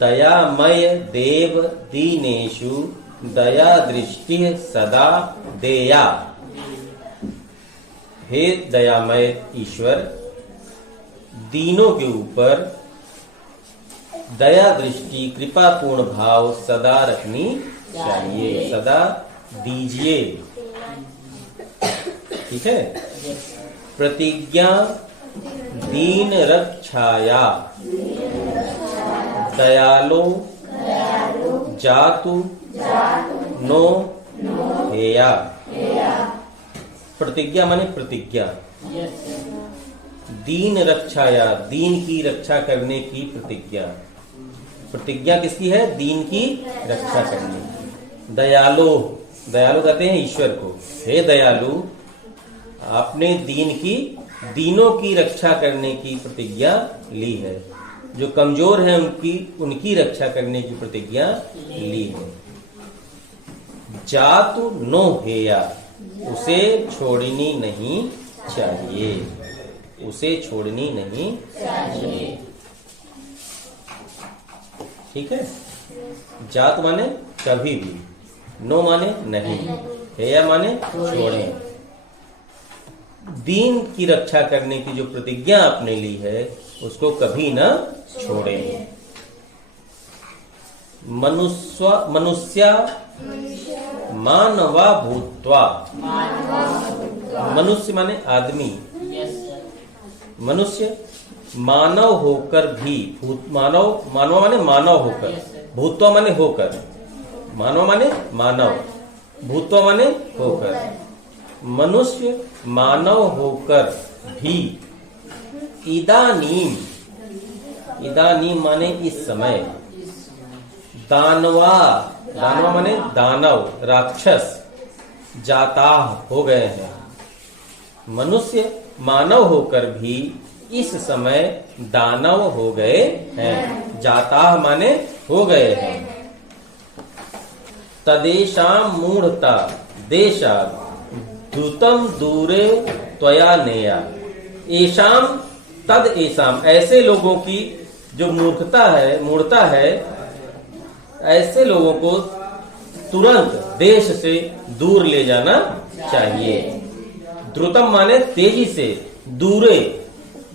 दयामय देव दीनेषु दया दृष्टि सदा देया। हे दयामय ईश्वर, दीनों के ऊपर दया दृष्टि कृपा पूर्ण भाव सदा रखनी चाहिए, सदा दीजिए। ठीक है। प्रतिज्ञा दीन रक्षाया दयालो जातु नो हेया। प्रतिज्ञा माने प्रतिज्ञा, दीन रक्षाया दीन की रक्षा करने की प्रतिज्ञा। प्रतिज्ञा किसकी है? दीन की रक्षा करने की। दयालु, दयालु कहते हैं ईश्वर को। हे दयालु, आपने दीनों की रक्षा करने की प्रतिज्ञा ली है। जो कमजोर है उनकी रक्षा करने की प्रतिज्ञा ली है। जातु नो हेया, उसे छोड़नी नहीं चाहिए, उसे छोड़नी नहीं चाहिए। ठीक है। जात माने कभी भी, नो माने नहीं, हेया माने छोड़े। दीन की रक्षा करने की जो प्रतिज्ञा आपने ली है उसको कभी न छोड़ें। मनुष्य मानवा भूत्वा, मनुष्य माने आदमी, मनुष्य मानव होकर भी, मानव माने मानव होकर, भूत्वा माने होकर, मानव माने मानव, भूत्वा माने होकर, मनुष्य मानव होकर भी इदानीम, इदानीम माने इस समय, दानवा, दानवा माने दानव, राक्षस, जाता हो गए हैं। मनुष्य मानव होकर भी इस समय दानव हो गए हैं। जाता माने हो गए हैं। तदेशाम मूढ़ता देशा द्रुतम दूरे त्वया नेया। एशाम तद एशाम, ऐसे लोगों की जो मूर्खता है, ऐसे लोगों को तुरंत देश से दूर ले जाना चाहिए। द्रुतम माने तेजी से, दूरे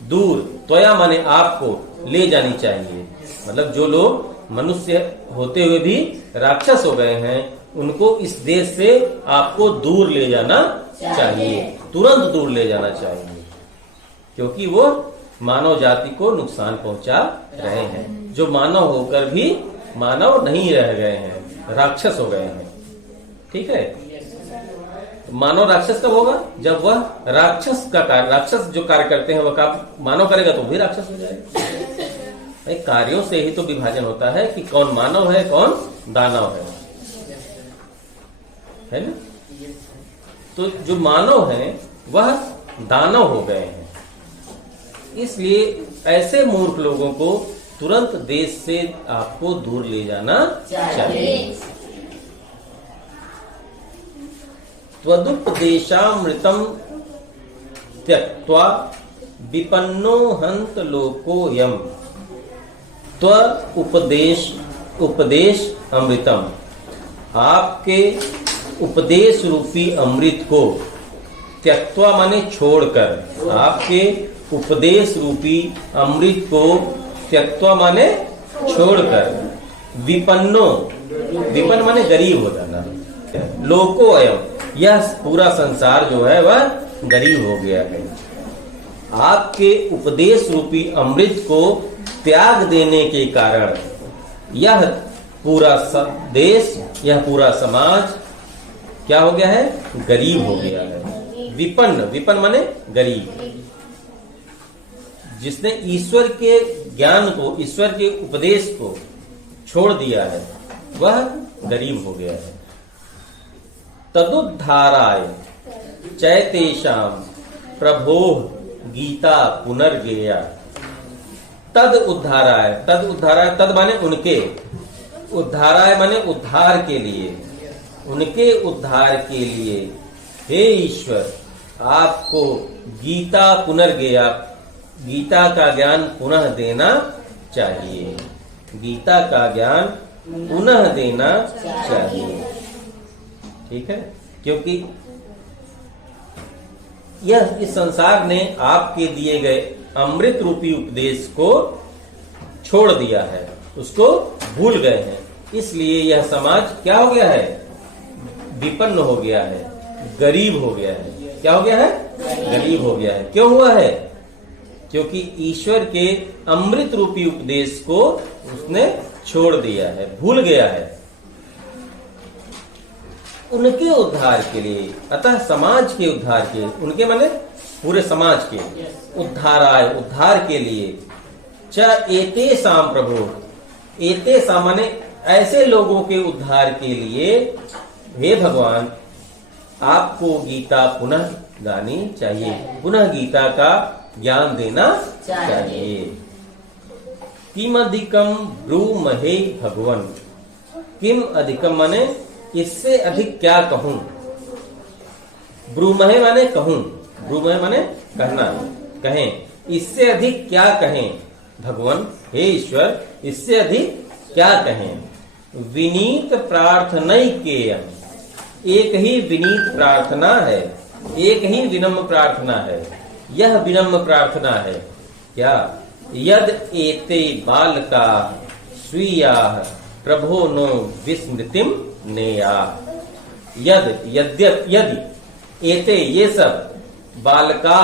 दूर, त्वया माने आपको ले जानी चाहिए। मतलब जो लोग मनुष्य होते हुए भी राक्षस हो गए हैं उनको इस देश से आपको दूर ले जाना चाहिए, तुरंत दूर ले जाना चाहिए, क्योंकि वो मानव जाति को नुकसान पहुंचा रहे हैं। जो मानव होकर भी मानव नहीं रह गए हैं, राक्षस हो गए हैं। ठीक है। मानव राक्षस कब होगा? जब वह राक्षस जो कार्य करते हैं वह मानव करेगा तो भी राक्षस हो जाएगा। कार्यों से ही तो विभाजन होता है कि कौन मानव है कौन दानव है ना। तो जो मानव है वह दानव हो गए हैं। इसलिए ऐसे मूर्ख लोगों को तुरंत देश से आपको दूर ले जाना चाहिए। त्वदुपदेशामृतम त्यक्त्वा विपन्नो हंत लोकोयम। त्व उपदेश अमृतम, आपके उपदेश रूपी अमृत को, त्यक्त्वा माने छोड़कर, आपके उपदेश रूपी अमृत को त्यक्त्वा माने छोड़कर, विपन्नो, विपन्न माने गरीब हो जाना, लोको अयम, यह पूरा संसार जो है वह गरीब हो गया है। आपके उपदेश रूपी अमृत को त्याग देने के कारण यह पूरा देश, यह पूरा समाज क्या हो गया है? गरीब हो गया है। विपन्न, विपन्न माने गरीब। जिसने ईश्वर के ज्ञान को, ईश्वर के उपदेश को छोड़ दिया है वह गरीब हो गया है। तदुद्धाराय चैतेषाम प्रभो गीता पुनर्गेया। तद उद्धाराय, तद माने उनके, उद्धाराय माने उद्धार के लिए, उनके उद्धार के लिए हे ईश्वर आपको गीता पुनर्गेया, गीता का ज्ञान पुनः देना चाहिए। गीता का ज्ञान पुनः देना चाहिए। ठीक है, क्योंकि यह इस संसार ने आपके दिए गए अमृत रूपी उपदेश को छोड़ दिया है, उसको भूल गए हैं। इसलिए यह समाज क्या हो गया है? विपन्न हो गया है, गरीब हो गया है। क्या हो गया है? गरीब हो गया है। क्यों हुआ है? क्योंकि ईश्वर के अमृत रूपी उपदेश को उसने छोड़ दिया है, भूल गया है। उनके उद्धार के लिए, अतः समाज के उद्धार के, उनके माने पूरे समाज के उद्धार के लिए च एते साम प्रभु, एते साम माने ऐसे लोगों के उद्धार के लिए हे भगवान आपको गीता पुनः गानी चाहिए, पुनः गीता का ज्ञान देना चाहिए। किम अधिकम ब्रूमहे भगवन, किम अधिकम माने इससे अधिक क्या कहूं। ब्रूमहे माने कहूं, ब्रूमहे माने कहना, कहें, इससे अधिक क्या कहें भगवान, हे ईश्वर इससे अधिक क्या कहें। विनीत प्रार्थनैकेयम्, एक ही विनीत प्रार्थना है, एक ही विनम्र प्रार्थना है। यह विनम्र प्रार्थना है क्या? यद एते बालका स्वीया प्रभो नो विस्मृतिम नेया। यदि एते ये सब बालका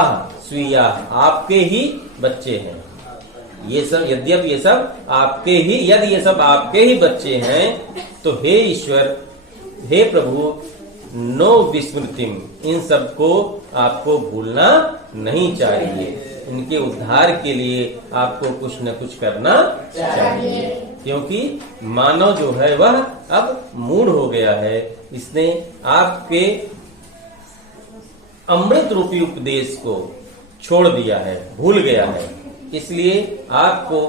स्वीया आपके ही बच्चे हैं, ये सब यद्यपि ये सब आपके ही, यदि ये सब आपके ही बच्चे हैं तो हे ईश्वर, हे प्रभु, नो विस्मृतिम, इन सब को आपको भूलना नहीं चाहिए। इनके उद्धार के लिए आपको कुछ न कुछ करना चाहिए, क्योंकि मानव जो है वह अब मूढ़ हो गया है। इसने आपके अमृत रूपी उपदेश को छोड़ दिया है, भूल गया है। इसलिए आपको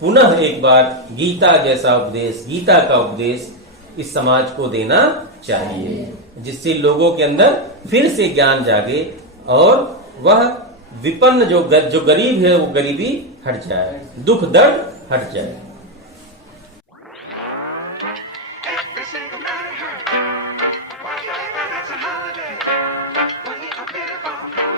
पुनः एक बार गीता जैसा उपदेश, गीता का उपदेश इस समाज को देना चाहिए, जिससे लोगों के अंदर फिर से ज्ञान जागे और वह विपन्न जो गरीब है वो गरीबी हट जाए, दुख दर्द हट जाए।